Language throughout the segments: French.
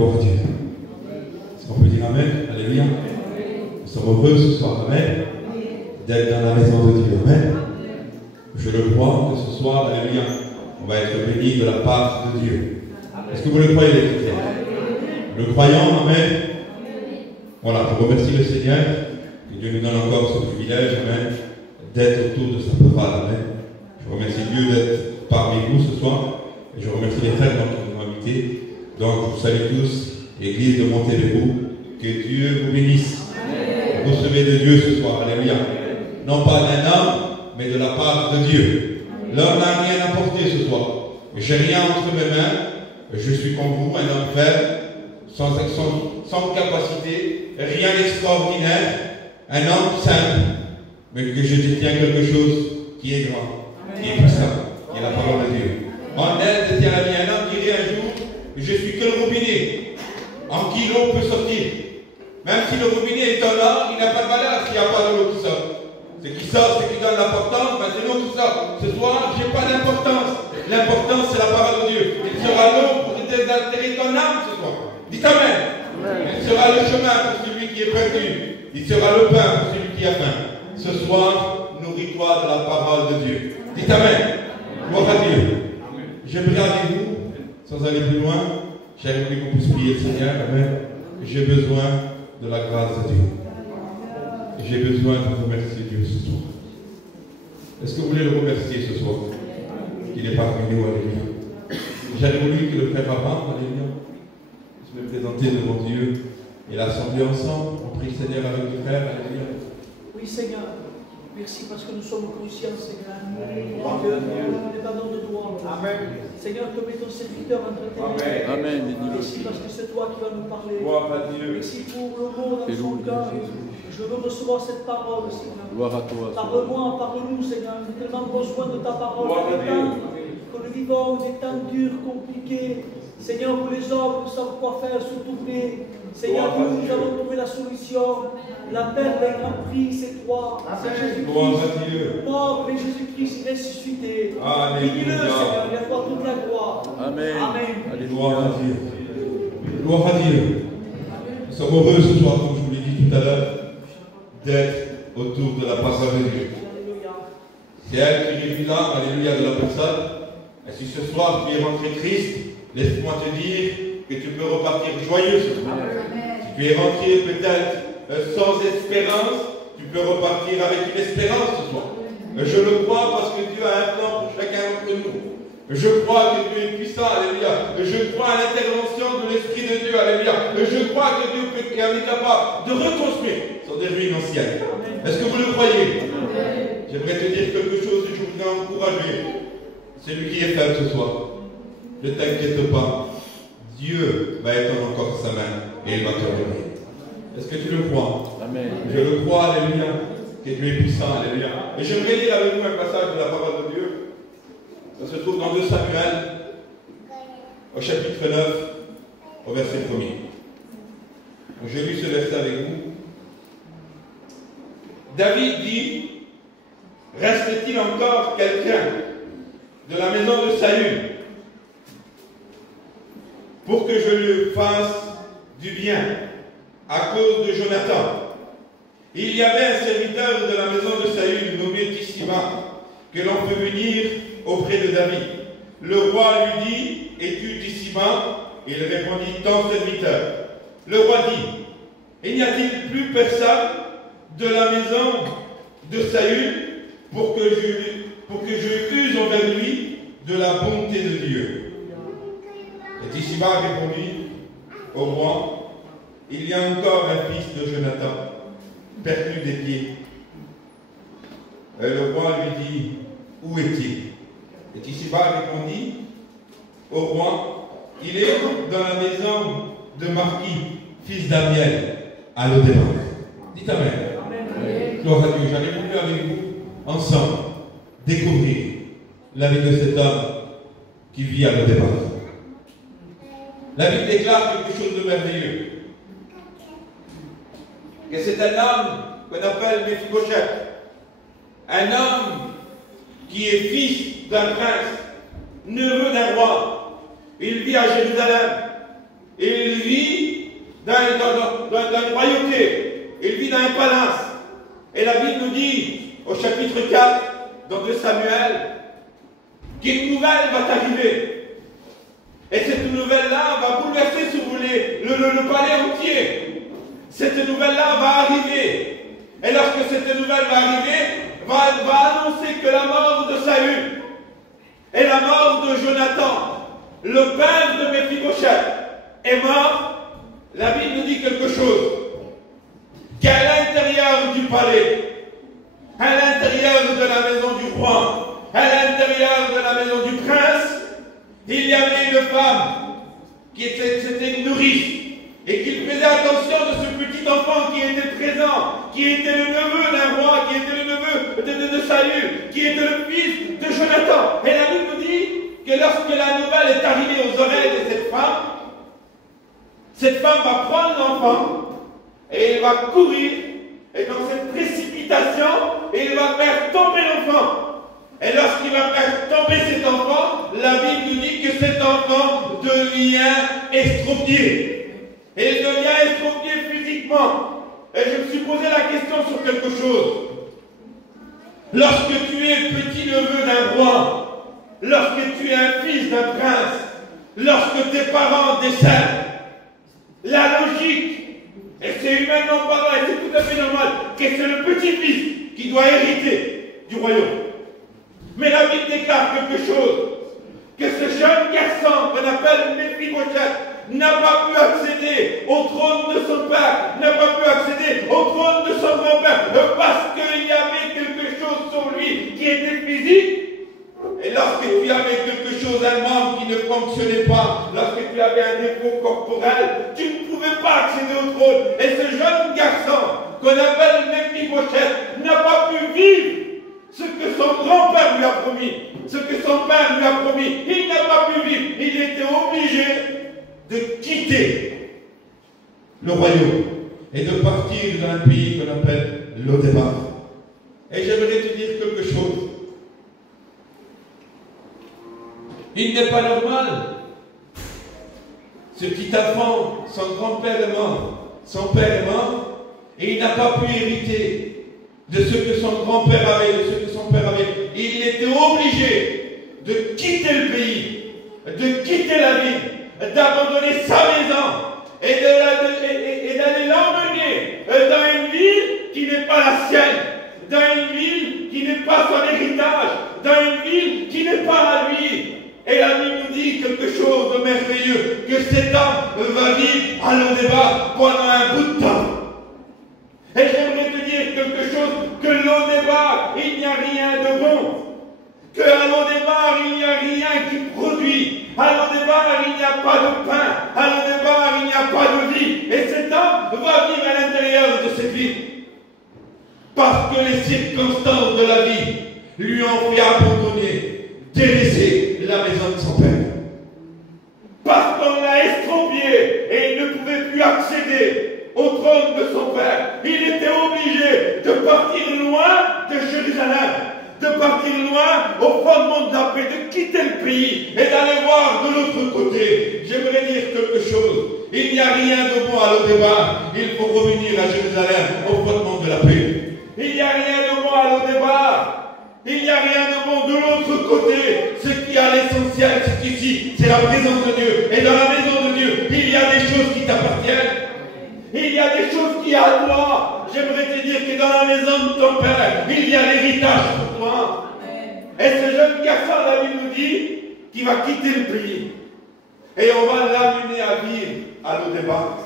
Gloire à Dieu. Est-ce qu'on peut dire Amen? Alléluia. Nous sommes heureux ce soir, Amen, d'être dans la maison de Dieu. Amen. Je le crois que ce soir, Alléluia, on va être béni de la part de Dieu. Est-ce que vous le croyez, les chrétiens? Le croyant, Amen. Voilà, je remercie le Seigneur, que Dieu nous donne encore ce privilège, Amen, d'être autour de sa parole. Amen. Je remercie Dieu d'être parmi vous ce soir, et je remercie les frères qui nous ont invités. Donc, je vous salue tous, Église de Montebello, que Dieu vous bénisse. Vous recevez de Dieu ce soir, Alléluia. Non pas d'un homme, mais de la part de Dieu. L'homme n'a rien apporté ce soir. J'ai rien entre mes mains. Je suis comme vous, un homme faible, sans capacité, rien d'extraordinaire, un homme simple, mais que je détiens quelque chose qui est grand, qui est puissant, qui est la parole de Dieu. En elle détient la vie. Un homme dirait un jour, je suis que le robinet, en qui l'eau peut sortir. Même si le robinet est en or, il n'a pas de valeur s'il n'y a pas de l'eau qui sort. Ce qui sort, ce qui donne l'importance, ben c'est l'eau qui sort. Ce soir, je n'ai pas d'importance. L'importance, c'est la parole de Dieu. Il sera l'eau pour désaltérer ton âme ce soir. Dites Amen. Il sera le chemin pour celui qui est perdu. Il sera le pain pour celui qui a faim. Ce soir, nourris-toi de la parole de Dieu. Dites Amen. Gloire à Dieu. J'aimerais avec vous, sans aller plus loin, j'aimerais qu'on puisse prier le Seigneur. Amen. J'ai besoin de la grâce de Dieu. J'ai besoin de remercier Dieu ce soir. Est-ce que vous voulez le remercier ce soir? Qu'il est parmi nous, Alléluia. J'avais voulu que le frère avant, Alléluia, se me présenter devant Dieu et l'assemblée ensemble. On prie le Seigneur avec le frère, Alléluia. Oui, Seigneur. Merci parce que nous sommes conscients, Seigneur. Que nous dépendons de toi. Amen. Seigneur, que mets ton serviteur entre tes mains. Amen. Merci parce que c'est toi qui vas nous parler. Gloire à Dieu. Merci pour le mot dans son cœur. Je veux recevoir cette parole, Seigneur. Gloire à toi. Parle-moi, parle-nous, Seigneur. J'ai tellement besoin de ta parole. Gloire à Dieu. Que nous vivons des temps durs, compliqués. Seigneur, où les hommes ne savent quoi faire, se tourner. Seigneur, nous allons trouver la solution. La perle est remplie, c'est toi. C'est Jésus-Christ. Mort, mais Jésus-Christ ressuscité. Bénis-le, Seigneur, il y a toi toute la gloire. Amen. Amen. Gloire à Dieu. Gloire à Dieu. Nous sommes heureux ce soir, comme je vous l'ai dit tout à l'heure, d'être autour de la parole de Dieu. C'est elle qui révèle là, Alléluia, de la personne. Et si ce soir tu es rentré triste, laisse-moi te dire que tu peux repartir joyeux ce soir. Si tu es rentré peut-être sans espérance, tu peux repartir avec une espérance ce soir. Je le crois parce que Dieu a un plan pour chacun d'entre nous. Je crois que Dieu est puissant, Alléluia. Je crois à l'intervention de l'Esprit de Dieu, Alléluia. Je crois que Dieu est capable de reconstruire sur des ruines anciennes. Est-ce que vous le croyez? J'aimerais te dire quelque chose et je voudrais encourager celui qui est faible ce soir. Ne t'inquiète pas. Dieu va étendre encore sa main et il va te relever. Est-ce que tu le crois? Amen. Je le crois, Alléluia, que Dieu est puissant, Alléluia. Et j'aimerais lire avec vous un passage de la parole de Dieu. Ça se trouve dans 2 Samuel, au chapitre 9, au verset 1er. J'ai lu ce verset avec vous. David dit, reste-t-il encore quelqu'un de la maison de Saül pour que je lui fasse du bien à cause de Jonathan? Il y avait un serviteur de la maison de Saül nommé Tishima que l'on peut venir auprès de David. Le roi lui dit, es-tu Tishima? Il répondit, ton serviteur. Le roi dit, il n'y a-t-il plus personne de la maison de Saül pour que je use envers lui de la bonté de Dieu? Et Tishima répondit au roi, il y a encore un fils de Jonathan, perdu des pieds. Et le roi lui dit, où est-il? Et Tishima répondit au roi, il est dans la maison de Marquis, fils d'Amiel, à Lodébar. Dites Amen. Gloire à Dieu. J'avais voulu avec vous, ensemble, découvrir la vie de cet homme qui vit à Lodébar. La Bible déclare quelque chose de merveilleux. Que c'est un homme qu'on appelle Méphibosheth. Un homme qui est fils d'un prince, neveu d'un roi. Il vit à Jérusalem. Il vit d'une royauté. Il vit dans un palace. Et la Bible nous dit, au chapitre 4, dans 2 Samuel, qu'une nouvelle va arriver. Et cette nouvelle-là va bouleverser, si vous voulez, le palais entier. Cette nouvelle-là va arriver. Et lorsque cette nouvelle va arriver, va annoncer que la mort de Saül et la mort de Jonathan, le père de Méphibosheth, est mort. La Bible nous dit quelque chose. Qu'à l'intérieur du palais, à l'intérieur de la maison du roi, à l'intérieur de la maison du prince, il y avait une femme qui était une nourrice et qui faisait attention de ce petit enfant qui était présent, qui était le neveu d'un roi, qui était le neveu de Saül, qui était le fils de Jonathan. Et la Bible nous dit que lorsque la nouvelle est arrivée aux oreilles de cette femme va prendre l'enfant et elle va courir, et dans cette précipitation, il va faire tomber l'enfant. Et lorsqu'il va faire tomber cet enfant, la Bible nous dit que cet enfant devient estropié. Et il devient estropié physiquement. Et je me suis posé la question sur quelque chose. Lorsque tu es petit-neveu d'un roi, lorsque tu es un fils d'un prince, lorsque tes parents décèdent, la logique, et c'est humainement parlant, et c'est tout à fait normal, que c'est le petit-fils qui doit hériter du royaume. Mais la Bible déclare quelque chose, que ce jeune garçon qu'on appelle Méphibosheth n'a pas pu accéder au trône de son père, n'a pas pu accéder au trône de son grand-père, parce qu'il y avait quelque chose sur lui qui était physique. Et lorsque tu avais quelque chose, un membre qui ne fonctionnait pas, lorsque tu avais un défaut corporel, tu ne pouvais pas accéder au trône. Et ce jeune garçon qu'on appelle Méphibosheth n'a pas pu vivre ce que son grand-père lui a promis, ce que son père lui a promis. Il n'a pas pu vivre. Il était obligé de quitter le royaume et de partir dans un pays qu'on appelle Lo-Débar. Et j'aimerais te dire quelque chose. Il n'est pas normal. Ce petit enfant, son grand-père est mort, son père est mort, et il n'a pas pu hériter de ce que son grand-père avait, de ce que son père avait. Il était obligé de quitter le pays, de quitter la ville, d'abandonner sa maison et d'aller l'emmener dans une ville qui n'est pas la sienne, dans une ville qui n'est pas son héritage, dans une ville qui n'est pas à lui. Et la Bible nous dit quelque chose de merveilleux, que cet homme va vivre à Lo-Débar pendant un bout de temps. Et j'aimerais te dire quelque chose, que Lo-Débar, il n'y a rien de bon. Que à Lo-Débar, il n'y a rien qui produit. À Lo-Débar, il n'y a pas de pain. À Lo-Débar, il n'y a pas de vie. Et cet homme va vivre à l'intérieur de cette vie. Parce que les circonstances de la vie lui ont fait abandonner, délaisser la maison de son père. Parce qu'on l'a estropié et il ne pouvait plus accéder au trône de son père. Il était obligé de partir loin de Jérusalem, de partir loin au fondement de la paix, de quitter le pays et d'aller voir de l'autre côté. J'aimerais dire quelque chose. Il n'y a rien de bon à Lo-Débar. Il faut revenir à Jérusalem au fondement de la paix. Il n'y a rien de bon à Lo-Débar. Il n'y a rien de bon de l'autre côté. Ce qui a l'essentiel, c'est ici, c'est la présence de Dieu. Et dans la maison de Dieu, il y a des choses qui t'appartiennent. Il y a des choses qui à toi. J'aimerais te dire que dans la maison de ton père, il y a l'héritage pour toi. Et ce jeune garçon, la Bible nous dit qu'il va quitter le pays. Et on va l'amener à vivre à Lo-Débar,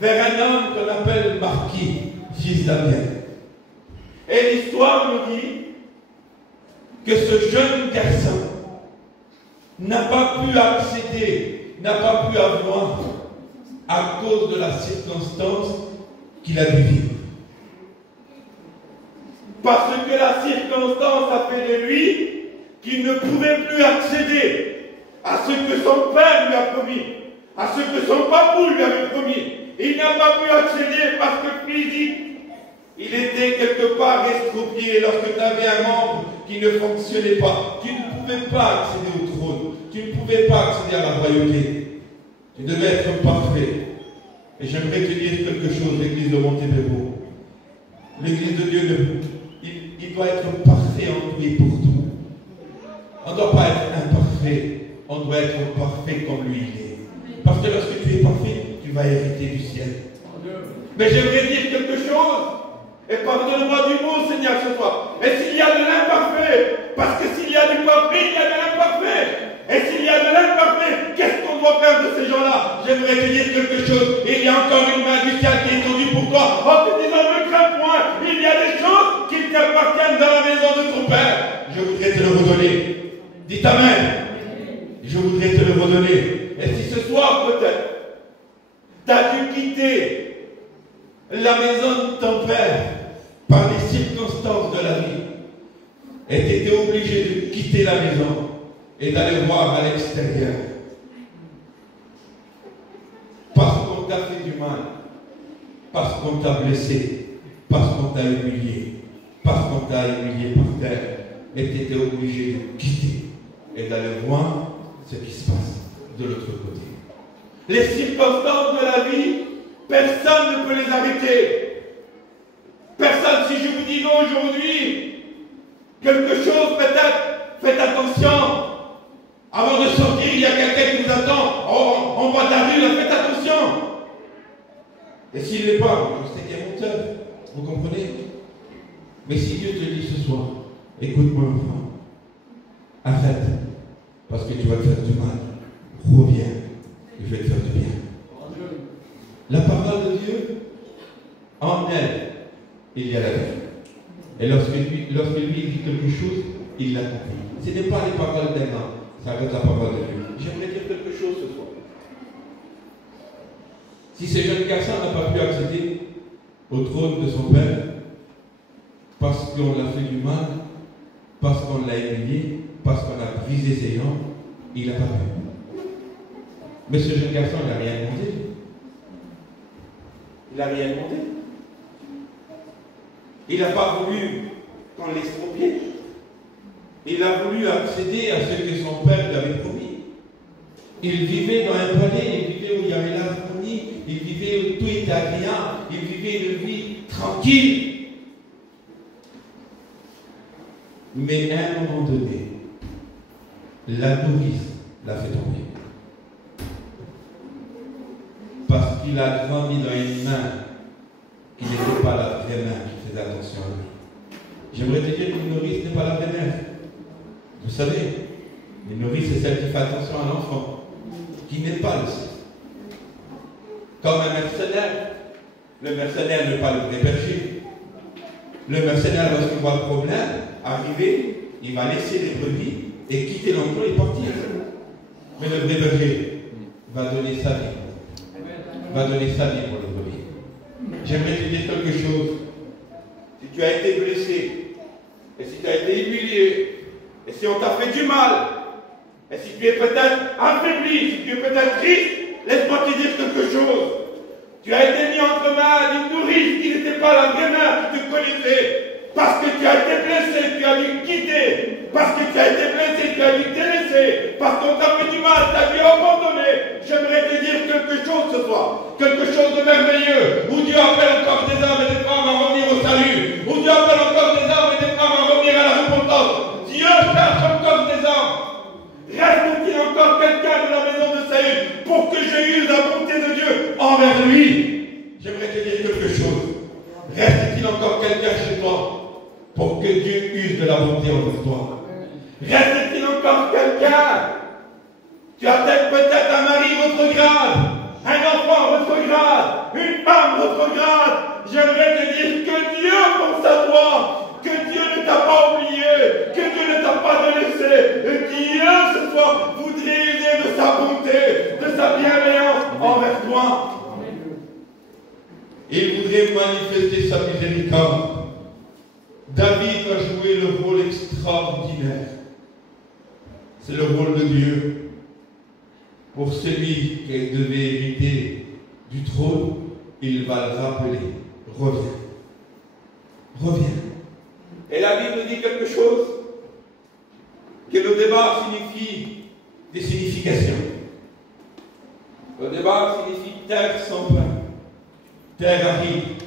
vers un homme qu'on appelle Marquis, fils d'Amiel. Et l'histoire nous dit que ce jeune garçon n'a pas pu accéder, n'a pas pu avoir à cause de la circonstance qu'il a dû vivre. Parce que la circonstance a fait de lui qu'il ne pouvait plus accéder à ce que son père lui a promis, à ce que son papou lui avait promis. Il n'a pas pu accéder parce que physique, il était quelque part estropié. Lorsque tu avais un membre qui ne fonctionnait pas, tu ne pouvais pas accéder au trône, tu ne pouvais pas accéder à la royauté. Tu devais être parfait. Et j'aimerais te dire quelque chose, l'église de Montebello. L'église de Dieu, il doit être parfait en tout et pour tout. On ne doit pas être imparfait, on doit être parfait comme lui il est. Parce que lorsque tu es parfait, tu vas hériter du ciel. Mais j'aimerais dire quelque chose, et pardonne-moi du mot, Seigneur, ce soir. Et s'il y a de l'imparfait, parce que s'il y a du parfait, il y a de l'imparfait. Et s'il y a de l'imparfait, qu'est-ce qu'on doit faire de ces gens-là? J'aimerais te dire quelque chose. Il y a encore une main du ciel qui est tendue pour toi. En te disant, ne crains point, il y a des choses qui t'appartiennent dans la maison de ton Père. Je voudrais te le redonner. Dites Amen. Je voudrais te le redonner. Et si ce soir, peut-être, tu as dû quitter la maison de ton Père par les circonstances de la vie, et tu étais obligé de quitter la maison et d'aller voir à l'extérieur, parce qu'on t'a fait du mal, parce qu'on t'a blessé, parce qu'on t'a humilié, parce qu'on t'a humilié par terre, et tu étais obligé de quitter et d'aller voir ce qui se passe de l'autre côté. Les circonstances de la vie, personne ne peut les arrêter. Personne, si je vous dis non aujourd'hui, quelque chose peut-être, faites attention. Avant de sortir, il y a quelqu'un qui nous attend. Oh, on voit ta rue, là, faites attention. Et s'il n'est pas, je sais qu'il y a mon œuvre, vous comprenez? Mais si Dieu te dit ce soir, écoute-moi enfant, arrête, parce que tu vas te faire du mal, reviens, et je vais te faire du bien. La parole de Dieu, en elle, il y a la vie. Et lorsque lui dit quelque chose, il l'accomplit. Ce n'est pas les paroles d'un homme, ça va être la parole de Dieu. J'aimerais dire quelque chose ce soir. Si ce jeune garçon n'a pas pu accéder au trône de son père, parce qu'on l'a fait du mal, parce qu'on l'a humilié, parce qu'on a brisé ses jambes, il n'a pas pu. Mais ce jeune garçon, il n'a rien demandé. Il n'a rien demandé. Il n'a pas voulu qu'on l'exproprie. Il a voulu accéder à ce que son père lui avait promis. Il vivait dans un palais, il vivait où il y avait l'harmonie, il vivait où tout était agréable, il vivait une vie tranquille. Mais à un moment donné, la nourrice l'a fait tomber. Parce qu'il a grandi dans une main qui n'était pas la vraie main qui faisait attention à lui. J'aimerais te dire qu'une nourrice n'est pas la vraie mère. Vous savez, une nourrice, c'est celle qui fait attention à l'enfant, qui n'est pas le seul. Comme un mercenaire, le mercenaire n'est pas le vrai berger. Le mercenaire, lorsqu'il voit le problème arriver, il va laisser les brebis et quitter l'enclos et partir. Mais le vrai berger va donner sa vie. Va donner sa vie pour les brebis. J'aimerais te dire quelque chose. Si tu as été blessé, et si tu as été humilié, et si on t'a fait du mal, et si tu es peut-être affaibli, si tu es peut-être triste, laisse-moi te dire quelque chose. Tu as été mis entre mains d'une nourrice qui n'était pas la vraie mère qui te connaissait. Parce que tu as été blessé, tu as dû quitter. Parce que tu as été blessé, tu as dû te laisser. Parce qu'on t'a fait du mal, tu as dû abandonner. J'aimerais te dire quelque chose ce soir. Quelque chose de merveilleux. Où Dieu appelle encore des hommes et des femmes à revenir au salut. Où Dieu appelle encore des hommes et des femmes à revenir à la repentance. Dieu cherche encore des hommes. Reste-t-il encore quelqu'un de la maison de Saül pour que je use la bonté de Dieu envers lui? J'aimerais te dire quelque chose. Reste-t-il encore quelqu'un chez toi pour que Dieu use de la bonté envers toi? Reste-t-il encore quelqu'un? Tu as peut-être un mari rétrograde, un enfant rétrograde, une femme rétrograde. J'aimerais te dire que Dieu pense à toi, que Dieu ne t'a pas oublié, que Dieu ne t'a pas délaissé. Et Dieu ce soir voudrait user de sa bonté, de sa bienveillance envers toi. Il voudrait manifester sa miséricorde. David a joué le rôle extraordinaire. C'est le rôle de Dieu. Pour celui qui devait hériter du trône, il va le rappeler. Reviens. Reviens. Et la Bible dit quelque chose. Que le débat signifie des significations. Le débat signifie terre sans pain. terre aride,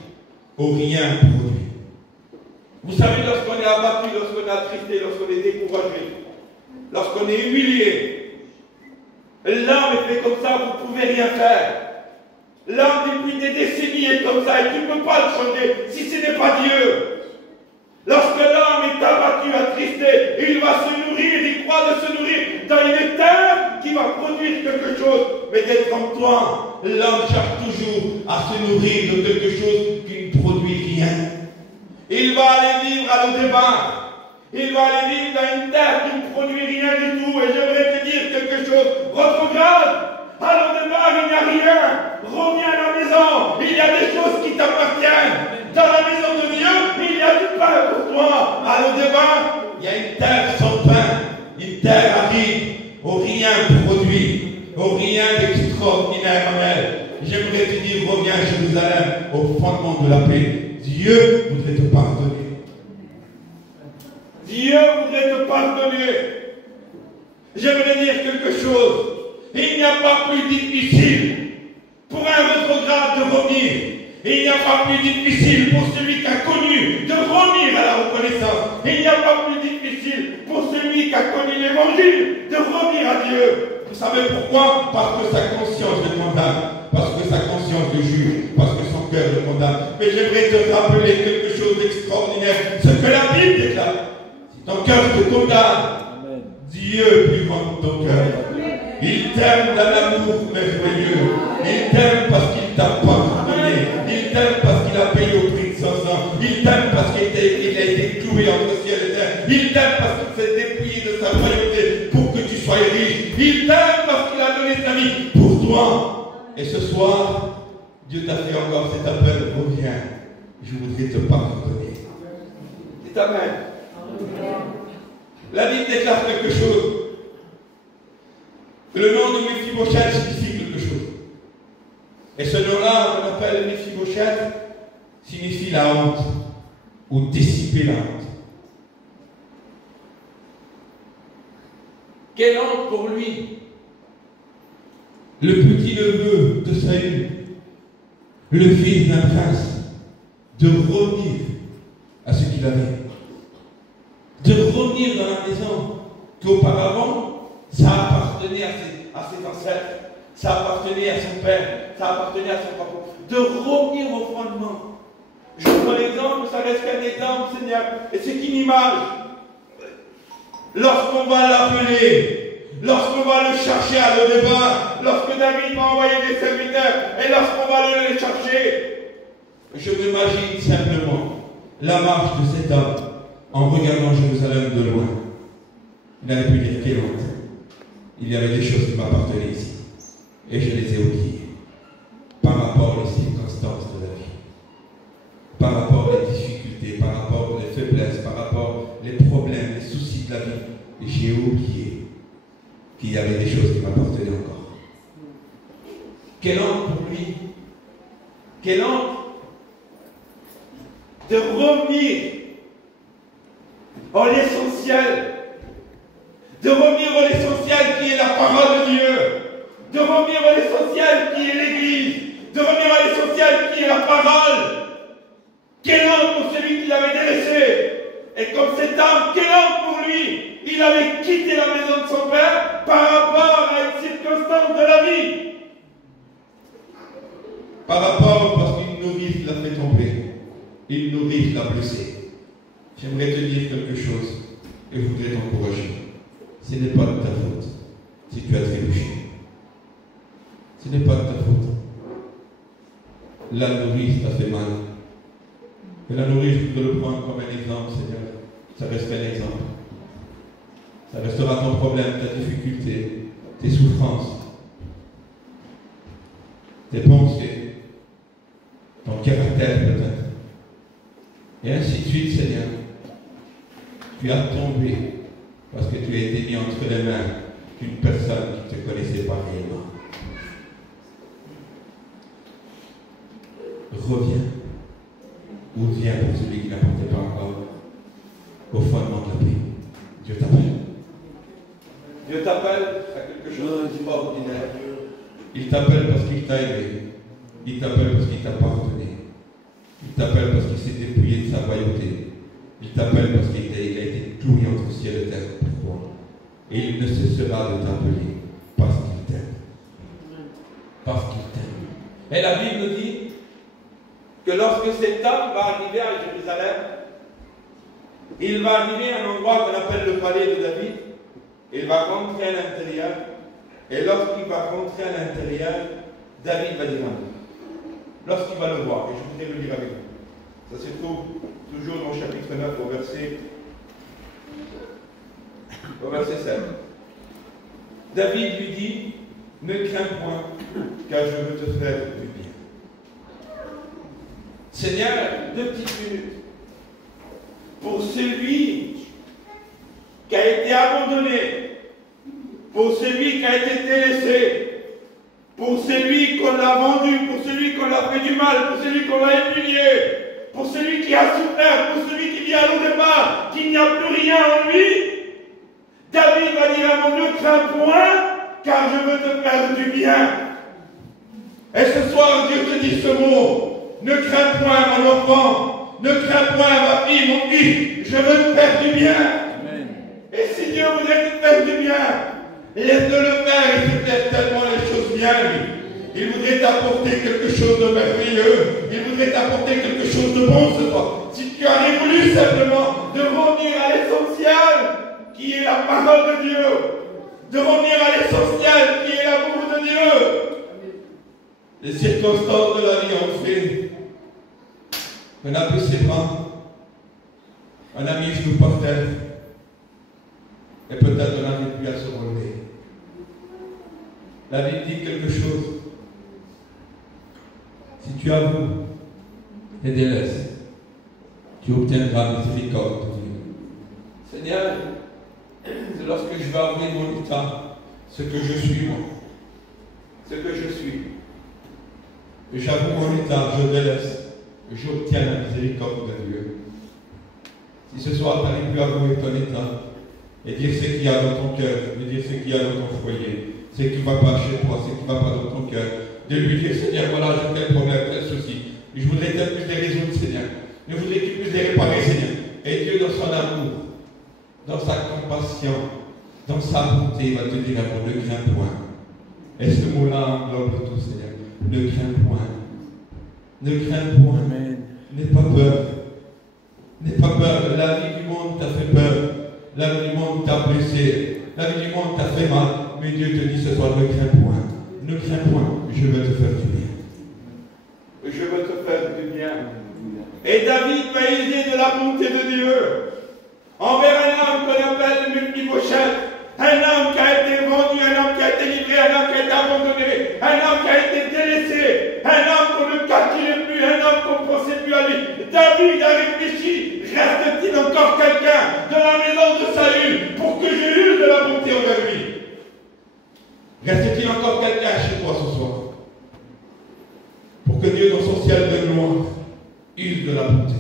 où rien produit. Vous savez, lorsqu'on est abattu, lorsqu'on est attristé, lorsqu'on est découragé, lorsqu'on est humilié, l'âme est fait comme ça, vous ne pouvez rien faire. L'âme depuis des décennies est comme ça et tu ne peux pas le changer si ce n'est pas Dieu. Lorsque l'âme est abattu, attristé, il va se nourrir, il croit de se nourrir dans une terre qui va produire quelque chose. Mais d'être comme toi, l'homme cherche toujours à se nourrir de quelque chose qui ne produit rien. Il va aller vivre à l'au-débat. Il va aller vivre dans une terre qui ne produit rien du tout. Et j'aimerais te dire quelque chose. Retrograde. À l'au-débat, il n'y a rien. Reviens à la maison. Il y a des choses qui t'appartiennent. Dans la maison de Dieu, il y a du pain pour toi. À l'au-débat, il y a une terre sans pain. Une terre aride, où rien produit, où rien d'extraordinaire en elle. J'aimerais te dire, reviens à Jérusalem, au fondement de la paix. Dieu voudrait te pardonner. Dieu voudrait te pardonner. J'aimerais dire quelque chose. Il n'y a pas plus difficile pour un rétrograde de revenir. Il n'y a pas plus difficile pour celui qui a connu de revenir à la reconnaissance. Il n'y a pas plus difficile pour celui qui a connu l'évangile de revenir à Dieu. Vous savez pourquoi? Parce que sa conscience le condamne. Parce que sa conscience le juge. Parce que son cœur le condamne. Mais j'aimerais te rappeler quelque chose d'extraordinaire. Ce que la Bible déclare. Si ton cœur te condamne, Dieu est plus grand que ton cœur. Il t'aime d'un amour merveilleux. Il t'aime parce qu'il t'a pardonné. Il t'aime parce qu'il a payé au prix de son sang. Il t'aime parce qu'il a été cloué entre ciel et terre. Il t'aime parce qu'il s'est dépouillé de sa royauté pour que tu sois riche. Il t'aime parce qu'il a donné sa vie pour toi. Et ce soir, Dieu t'a fait encore cet appel. Reviens, je voudrais te pardonner. C'est Amen. La Bible déclare quelque chose. Le nom de Méphibosheth signifie quelque chose. Et ce nom-là, qu'on appelle Méphibosheth, signifie la honte, ou dissiper la honte. Quelle honte pour lui? Le petit-neveu de Saül, le fils d'un prince, de revenir à ce qu'il avait. De revenir dans la maison qu'auparavant, ça appartenait à ses ancêtres, ça appartenait à son père, ça appartenait à son papa. De revenir au fondement. Je prends l'exemple, ça reste qu'un exemple, Seigneur, et c'est une image. Lorsqu'on va l'appeler, lorsqu'on va le chercher à l'au-débat, lorsque David va envoyer des serviteurs, et lorsqu'on va le chercher, je m'imagine simplement la marche de cet homme en regardant Jérusalem de loin. Il avait pu dire quelle honte. Il y avait des choses qui m'appartenaient ici. Et je les ai oubliées. Par rapport aux circonstances de la vie. Par rapport aux difficultés, par rapport aux faiblesses, par rapport aux problèmes, les soucis de la vie. Et j'ai oublié qu'il y avait des choses qui m'appartenaient encore. Quelle honte pour lui. Quelle honte de revenir à l'essentiel. De revenir à l'essentiel qui est la parole de Dieu. De revenir à l'essentiel qui est l'Église. De revenir à l'essentiel qui est la parole. Quelle honte pour celui qui l'avait délaissé. Et comme cet homme, quelle honte pour lui. Il avait quitté la maison de son père par rapport à une circonstance de la vie. Par rapport parce qu'une nourrice l'a fait tomber. Une nourrice l'a blessé. J'aimerais te dire quelque chose et je voudrais t'encourager. Ce n'est pas de ta faute si tu as trébuché. Ce n'est pas de ta faute. La nourrice t'a fait mal. Et la nourrice, je voudrais le prendre comme un exemple, Seigneur. Ça reste un exemple. Ça restera ton problème, ta difficulté, tes souffrances, tes pensées, ton caractère peut-être. Et ainsi de suite, Seigneur. Tu as tombé parce que tu as été mis entre les mains d'une personne qui ne te connaissait pas réellement. Reviens. Ou viens pour celui qui n'apportait pas encore au fondement de la paix. Dieu t'appelle. Dieu t'appelle à quelque chose d'extraordinaire. Il t'appelle parce qu'il t'a aimé. Il t'appelle parce qu'il t'a pardonné. Il t'appelle parce qu'il s'est dépouillé de sa royauté. Il t'appelle parce qu'il a été tout mis entre ciel et terre pour toi. Et il ne cessera de t'appeler parce qu'il t'aime. Parce qu'il t'aime. Et la Bible dit que lorsque cet homme va arriver à Jérusalem, il va arriver à un endroit qu'on appelle le palais de David. Il va rentrer à l'intérieur. Et lorsqu'il va rentrer à l'intérieur, David va dire un mot. Lorsqu'il va le voir, et je voudrais le lire avec vous. Ça se trouve toujours dans le chapitre 9 au verset 7. David lui dit, ne crains point, car je veux te faire du bien. Seigneur, 2 petites minutes. Pour celui qui a été abandonné, pour celui qui a été délaissé, pour celui qu'on l'a vendu, pour celui qu'on l'a fait du mal, pour celui qu'on l'a humilié, pour celui qui a souffert, pour celui qui vient au départ, qu'il n'y a plus rien en lui, David va dire à mon Dieu, ne crains point, car je veux te faire du bien. Et ce soir, Dieu te dit ce mot, ne crains point, mon enfant, ne crains point, ma fille, mon fils, je veux te faire du bien. Amen. Et si Dieu voudrait te faire du bien, laisse-le le faire, il te laisse tellement les choses bien, lui. Il voudrait t'apporter quelque chose de merveilleux. Il voudrait t'apporter quelque chose de bon ce soir. Si tu as voulu simplement de revenir à l'essentiel, qui est la parole de Dieu, de revenir à l'essentiel, qui est l'amour de Dieu. Les circonstances de la vie ont fait qu'on a pris ses bras, on a mis les genoux par terre, et peut-être on n'arrive plus à se relever. La Bible dit quelque chose. Si tu avoues et délaisses, tu obtiendras miséricorde de Dieu. Seigneur, c'est lorsque je vais avouer mon état, ce que je suis moi, ce que je suis. Et j'avoue mon état, je délaisse, et j'obtiens la miséricorde de Dieu. Si ce soir tu n'arrives plus à avouer ton état, et dire ce qu'il y a dans ton cœur, et dire ce qu'il y a dans ton foyer, ce qui ne va pas chez toi, ce qui ne va pas dans ton cœur, de lui dire, Seigneur, voilà, j'ai tel problème, tel souci. Et je voudrais que tu puisses les résoudre, Seigneur. Je voudrais que tu puisses les réparer, Seigneur. Et Dieu, dans son amour, dans sa compassion, dans sa bonté, va te dire, ne crains point. Et ce mot-là englobe tout, Seigneur. Ne crains point. Ne crains point. N'aie pas peur. N'aie pas peur. La vie du monde t'a fait peur. La vie du monde t'a blessé. La vie du monde t'a fait mal. Mais Dieu te dit ce soir, ne crains point. Ne crains point, je vais te faire du bien. Je veux te faire du bien. Et David va user de la bonté de Dieu envers un homme qu'on appelle Mephibosheth, un homme qui a été vendu, un homme qui a été livré, un homme qui a été abandonné, un homme qui a été délaissé, un homme qu'on ne calcule plus, un homme qu'on ne procède plus à lui. David a réfléchi, reste-t-il encore quelqu'un dans la maison de Saül pour que je use de la bonté envers lui? Reste-t-il encore quelqu'un chez toi ce soir pour que Dieu dans son ciel de gloire use de la bonté?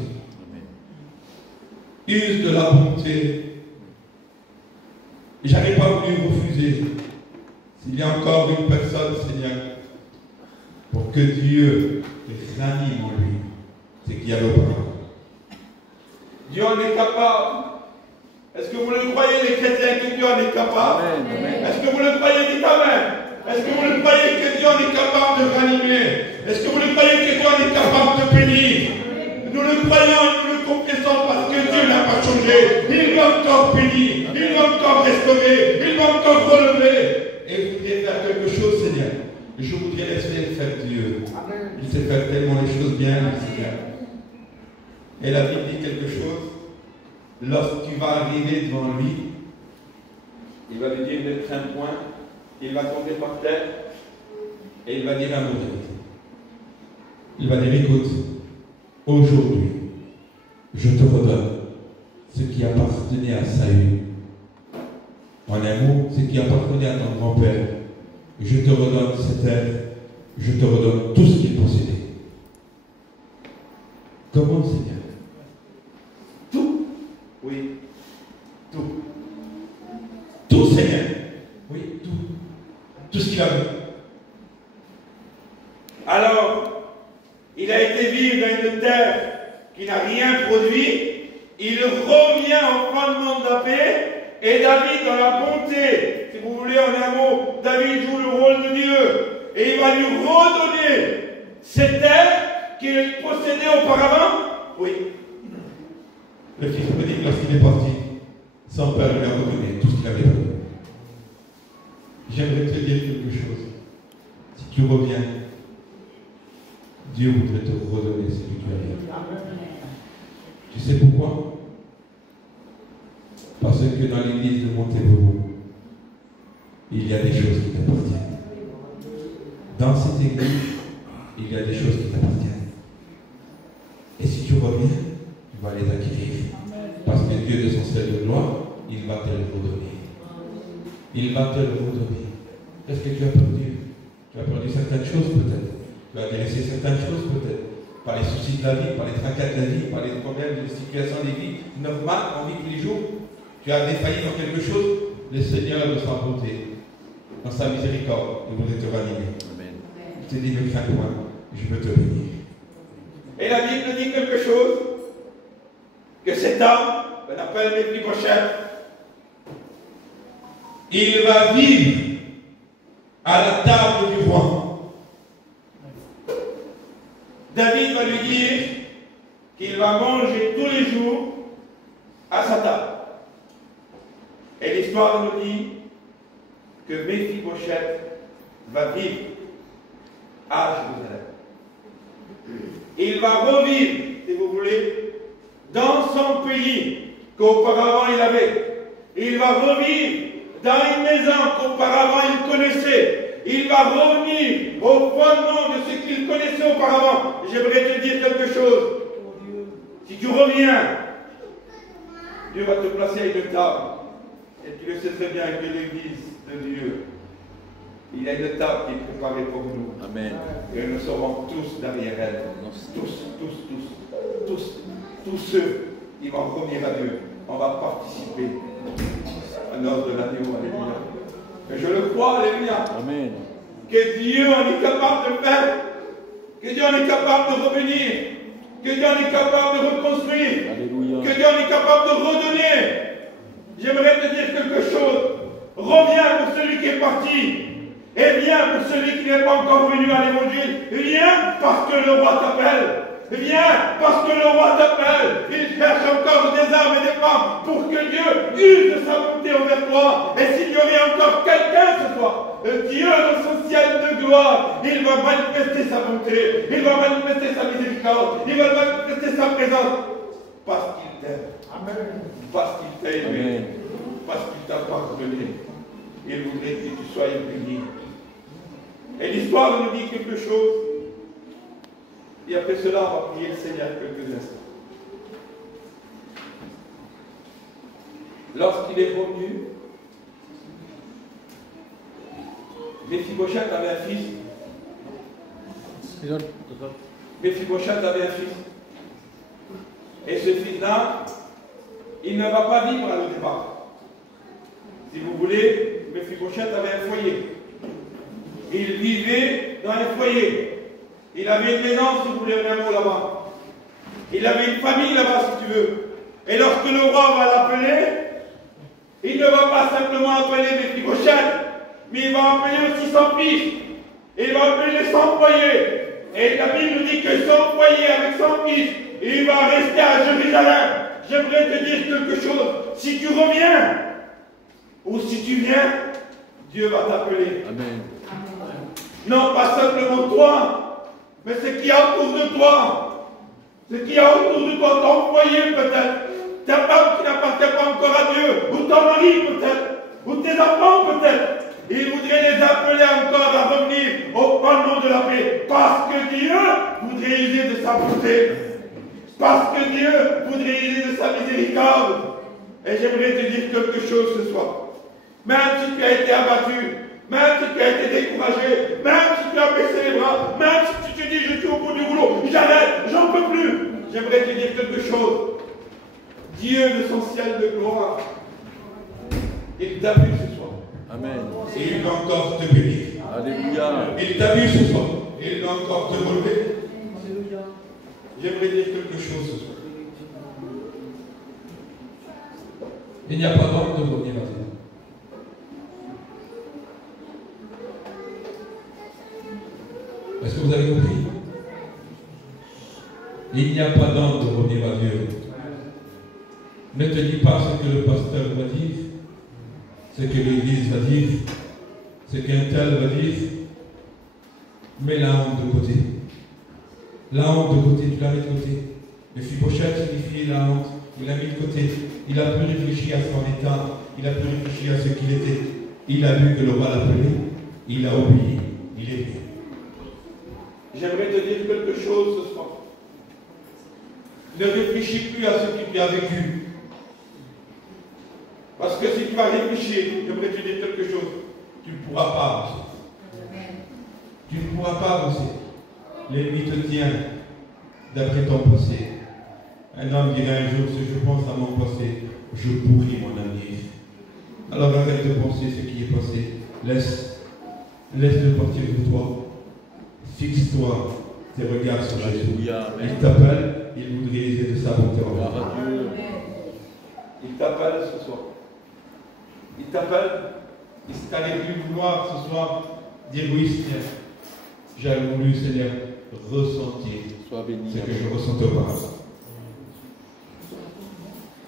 Use de la bonté. Et je n'avais pas voulu refuser. S'il y a encore une personne, Seigneur, pour que Dieu ranime en lui, c'est qu'il y a le bras. Dieu en est capable. Est-ce que vous le croyez, les chrétiens, que Dieu en est capable? Est-ce que vous le croyez? Dites Amen. Est-ce que vous le croyez que Dieu en est capable de ranimer? Est-ce que vous le croyez que Dieu en est capable de bénir? Nous le croyons, nous le confessons parce que Dieu n'a pas changé. Il va encore bénir, il va encore restaurer, il va encore relever. Et vous voudriez faire quelque chose, Seigneur. Je voudrais laisser faire Dieu. Il sait faire tellement les choses bien, Seigneur. Et la Bible dit quelque chose. Lorsque tu vas arriver devant lui, il va lui dire ne crains point, il va tomber par terre et il va dire un mot de vérité. Il va dire écoute, aujourd'hui, je te redonne ce qui appartenait à Saül. En un mot, ce qui appartenait à ton grand-père. Je te redonne cette terre, je te redonne tout ce qu'il possédait. Comment, Seigneur? Tout. Oui, tout. Tout, Seigneur. Oui, tout. Tout ce qu'il avait. Alors, resté vivre dans une terre qui n'a rien produit, il revient au fondement de la paix. Et David, dans la bonté, si vous voulez en un mot, David joue le rôle de Dieu. Et il va lui redonner cette terre qu'il possédait auparavant. Oui. Le fils prodigue, lorsqu'il est parti, son père lui a redonné tout ce qu'il avait donné. J'aimerais te dire quelque chose. Si tu reviens, Dieu voudrait te redonner ce que tu avais. Tu sais pourquoi? Parce que dans l'église de Montebello, il y a des choses qui t'appartiennent. Dans cette église, il y a des choses qui t'appartiennent. Et si tu reviens, tu vas les acquérir. Parce que Dieu de son ciel de gloire, il va te le redonner. Il va te le redonner. Qu'est-ce que tu as perdu? Tu as perdu certaines choses peut-être. Tu as délaissé certaines choses peut-être. Par les soucis de la vie, par les tracas de la vie, par les problèmes, les situations des vies normales, en vie tous les jours. Tu as défailli dans quelque chose. Le Seigneur de sa bonté, dans sa miséricorde, il voudrait te ranimer. Je te dis, ne crains point, je veux te bénir. Et la Bible dit quelque chose, que cet homme, qu'on appelle Méphibosheth, il va vivre à la table du roi. David va lui dire qu'il va manger tous les jours à sa table. Et l'histoire nous dit que Méphibosheth va vivre à Jérusalem. Il va revivre, si vous voulez, dans son pays qu'auparavant il avait. Il va revivre dans une maison qu'auparavant il connaissait. Il va revenir au fondement de ce qu'il connaissait auparavant. J'aimerais te dire quelque chose. Si tu reviens, Dieu va te placer à une table. Et tu le sais très bien que l'église de Dieu, il y a une table qui est préparée pour nous. Amen. Et nous serons tous derrière elle. Tous ceux qui vont revenir à Dieu. On va participer à l'ordre de l'agneau. Alléluia. Et je le crois, alléluia. Amen. Que Dieu en est capable de faire. Que Dieu en est capable de revenir. Que Dieu en est capable de reconstruire. Alléluia. Que Dieu en est capable de redonner. J'aimerais te dire quelque chose. Reviens pour celui qui est parti. Et viens pour celui qui n'est pas encore venu à l'évangile. Viens parce que le roi t'appelle. Viens parce que le roi t'appelle. Il cherche encore des hommes et des femmes pour que Dieu use de sa bonté envers toi. Et s'il y aurait encore quelqu'un ce soir, Dieu dans son ciel de gloire, il va manifester sa bonté. Il va manifester sa miséricorde. Il va manifester sa présence. Parce qu'il t'aime. Amen. Parce qu'il t'a aimé. Amen. Parce qu'il t'a pardonné. Il voudrait que tu sois béni. Et l'histoire nous dit quelque chose. Et après cela, on va prier le Seigneur quelques instants. Lorsqu'il est revenu, Méphibosheth avait un fils. Méphibosheth avait un fils. Et ce fils-là, il ne va pas vivre à le départ. Si vous voulez, Méphibosheth avait un foyer. Il vivait dans un foyer. Il avait une maison, si vous voulez, un mot là-bas. Il avait une famille là-bas, si tu veux. Et lorsque le roi va l'appeler, il ne va pas simplement appeler Méphibosheth, mais il va appeler aussi son fils. Il va appeler son foyer. Et la Bible nous dit que son foyer avec son fils, il va rester à Jérusalem. J'aimerais te dire quelque chose. Si tu reviens, ou si tu viens, Dieu va t'appeler. Amen. Non pas simplement toi, mais ce qu'il y a autour de toi. Ce qu'il y a autour de toi, ton foyer peut-être, ta femme qui n'appartient pas encore à Dieu, ou ton mari peut-être, ou tes enfants peut-être. Il voudrait les appeler encore à revenir au fondement de la paix. Parce que Dieu voudrait user de sa bonté. Parce que Dieu voudrait user de sa miséricorde. Et j'aimerais te dire quelque chose ce soir. Même si tu as été abattu, même si tu as été découragé, même si tu as baissé les bras, même si tu te dis je suis au bout du rouleau, j'arrête, j'en peux plus. J'aimerais te dire quelque chose. Dieu de son ciel de gloire, il t'a vu ce soir. Amen. Et il va encore te bénir. Alléluia. Il t'a vu ce soir. Il va encore te relever. J'aimerais dire quelque chose ce soir. Il n'y a pas d'ordre de revenir à Dieu. Est-ce que vous avez compris? Il n'y a pas d'ordre de revenir à Dieu. Ne te dis pas ce que le pasteur va dire, ce que l'église va dire, ce qu'un tel va dire. Mets la honte de côté. La honte de côté, tu la mets de côté. Le Méphibosheth signifiait la honte. Il l'a mis de côté. Il a pu réfléchir à son état. Il a pu réfléchir à ce qu'il était. Il a vu que le roi l'appelait. Il a oublié. Il est venu. J'aimerais te dire quelque chose ce soir. Ne réfléchis plus à ce que tu as vécu. Parce que si tu vas réfléchir, j'aimerais te dire quelque chose. Tu ne pourras pas avancer. Tu ne pourras pas avancer. L'ennemi te tient d'après ton passé. Un homme dirait un jour, si je pense à mon passé, je pourris mon avenir. Alors arrête de penser ce qui est passé. Laisse-le partir de toi. Fixe-toi tes regards sur Jésus. Il t'appelle, il voudrait les aider de sa bonté envers toi. Il t'appelle ce soir. Il t'appelle. Il s'est allé plus vouloir ce soir dire oui, Seigneur. J'ai voulu, Seigneur, ressentir ce que je ressentais auparavant.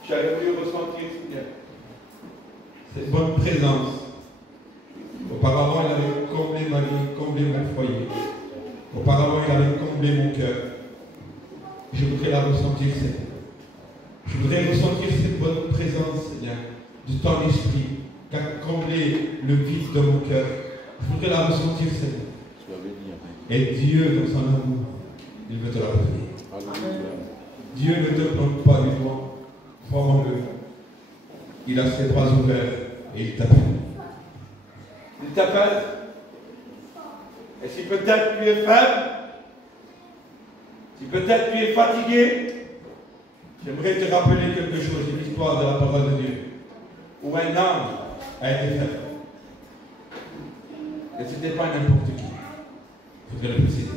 J'avais voulu ressentir, Seigneur, cette bonne présence. Auparavant, il avait comblé ma vie, comblé mon foyer. Auparavant, il avait comblé mon cœur. Je voudrais la ressentir, Seigneur. Je voudrais ressentir cette bonne présence, Seigneur, de ton esprit qui a comblé le vide de mon cœur. Je voudrais la ressentir, Seigneur. Et Dieu, dans son amour, il veut te la redonner. Dieu ne te plante pas du doigt. Crois-le. Il a ses bras ouverts et il t'appelle. Il t'appelle. Et si peut-être tu es faible, si peut-être tu es fatigué, j'aimerais te rappeler quelque chose, une histoire de la parole de Dieu, où un homme a été faible. Et ce n'était pas n'importe qui. Il faudrait le préciser.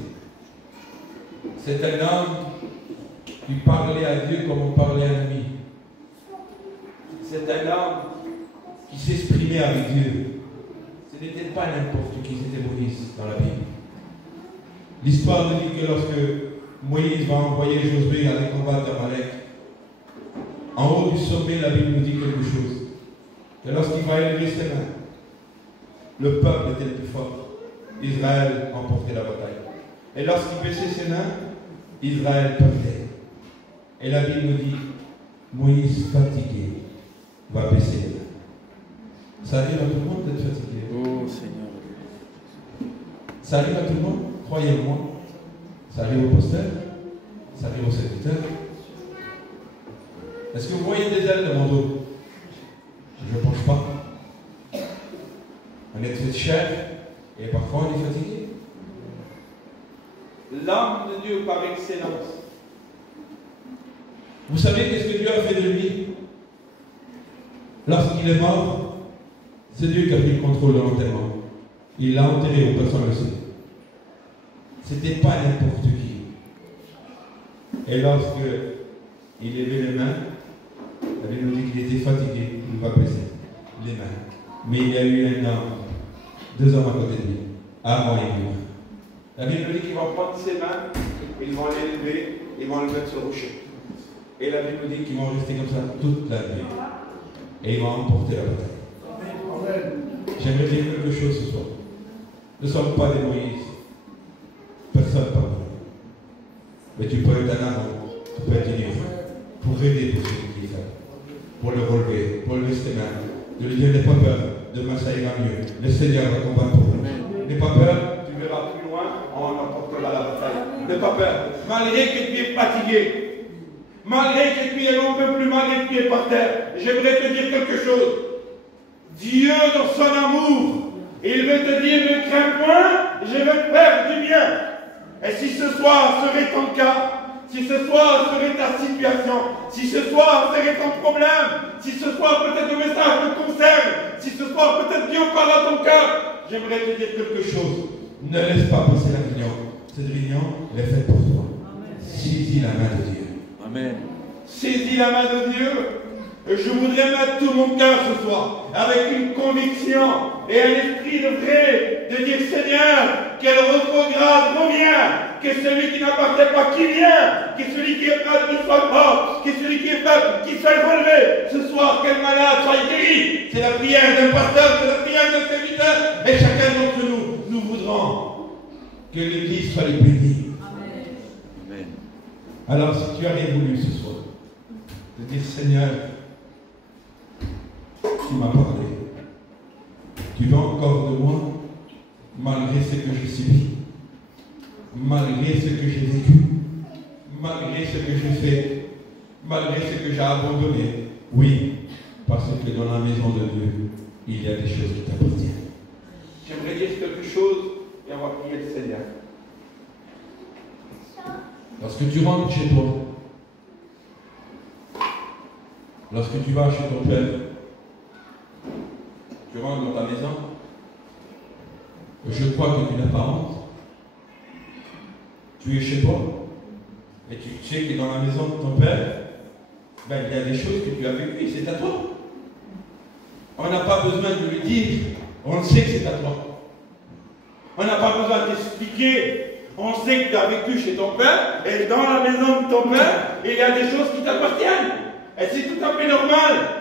C'est un homme qui parlait à Dieu comme on parlait à un ami. C'est un homme qui s'exprimait avec Dieu. Ce n'était pas n'importe qui, c'était Moïse dans la Bible. L'histoire nous dit que lorsque Moïse va envoyer Josué à aller combattre Amalek, en haut du sommet, la Bible nous dit quelque chose. Que lorsqu'il va élever ses mains, le peuple était le plus fort. Israël remportait la bataille. Et lorsqu'il baissait ses mains, Israël perdait. Et la Bible nous dit, Moïse fatigué va baisser les mains. Ça arrive à tout le monde d'être fatigué. Oh Seigneur. Ça arrive à tout le monde, croyez-moi. Ça arrive au pasteur, ça arrive au serviteur. Est-ce que vous voyez des ailes de mon dos? Je ne pense pas. On est fait de chair et parfois on est fatigué. L'homme de Dieu par excellence. Vous savez qu'est-ce que Dieu a fait de lui? Lorsqu'il est mort, c'est Dieu qui a pris le contrôle de l'enterrement. Il l'a enterré, personne ne le sait. C'était pas n'importe qui. Et lorsque il levait les mains, la Bible nous dit qu'il était fatigué, il ne va baisser les mains. Mais il y a eu un homme, 2 hommes à côté de lui, Aaron et Hur. La Bible nous dit qu'il va prendre ses mains, ils vont les lever, ils vont le mettre sur le rocher. Et la Bible nous dit qu'ils vont rester comme ça toute la nuit. Et ils vont remporter la bataille. J'aimerais dire quelque chose ce soir. Nous ne sommes pas des Moïse. Personne ne parle. Mais tu peux être un Aaron, tu peux être une Hur, pour aider pour celui qui est faible, pour le relever, pour lever ses mains, de lui dire n'aie pas peur, demain ça ira mieux. Le Seigneur va combattre pour nous. N'aie pas peur, tu verras plus loin, on emportera la bataille. N'aie pas peur. Malgré que tu es fatigué, malgré que tu es un peu plus, malgré que tu es par terre, j'aimerais te dire quelque chose. Dieu, dans son amour, il veut te dire ne crains point, je vais te faire du bien. Et si ce soir serait ton cas, si ce soir serait ta situation, si ce soir serait ton problème, si ce soir peut-être le message te concerne, si ce soir peut-être Dieu parle à ton cœur, j'aimerais te dire quelque chose. Ne laisse pas passer la réunion. Cette réunion, elle est faite pour toi. saisis la main de Dieu. Amen. Saisis la main de Dieu. Je voudrais mettre tout mon cœur ce soir, avec une conviction et un esprit de vrai, de dire Seigneur, quel retrograde revient, que celui qui n'appartient pas qui vient, que celui qui est faible ne soit mort, que celui qui est faible qui soit relevé. Ce soir, quel malade soit guéri. C'est la prière d'un pasteur, c'est la prière d'un serviteur, et chacun d'entre nous, nous voudrons que l'Église soit les bénie. Amen. Alors, si tu as voulu ce soir, de dire Seigneur, tu m'as parlé. Tu veux encore de moi, malgré ce que j'ai subi, malgré ce que j'ai vécu, malgré ce que j'ai fait, malgré ce que j'ai abandonné. Oui, parce que dans la maison de Dieu, il y a des choses qui t'appartiennent. J'aimerais dire quelque chose et avoir prié le Seigneur. Lorsque tu rentres chez toi, lorsque tu vas chez ton père, tu rentres dans ta maison, je crois que tu n'as pas honte. Tu es chez toi, et tu sais que dans la maison de ton père, ben, il y a des choses que tu as vécues, c'est à toi. On n'a pas besoin de le dire, on sait que c'est à toi. On n'a pas besoin d'expliquer, on sait que tu as vécu chez ton père, et dans la maison de ton père, il y a des choses qui t'appartiennent. Et c'est tout à fait normal.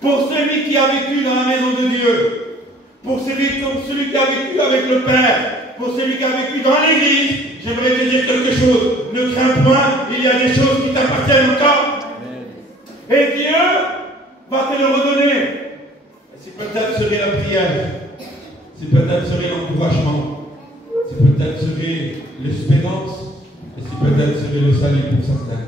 Pour celui qui a vécu dans la maison de Dieu, pour celui qui a vécu avec le Père, pour celui qui a vécu dans l'Église, j'aimerais te dire quelque chose. Ne crains point, il y a des choses qui t'appartiennent encore. Et Dieu va te le redonner. C'est peut-être serait la prière, c'est peut-être serait l'encouragement, c'est peut-être serait l'espérance, et c'est peut-être serait le salut pour certains.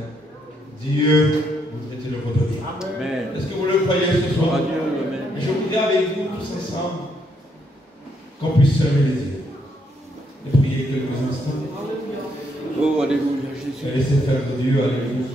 Dieu voudrait te le redonner. Amen. Est-ce que vous le croyez ce soir? Amen. Je voudrais avec vous tous ensemble qu'on puisse fermer les yeux et prier quelques instants. Oh, alléluia, Jésus. Et laisser faire de Dieu, alléluia.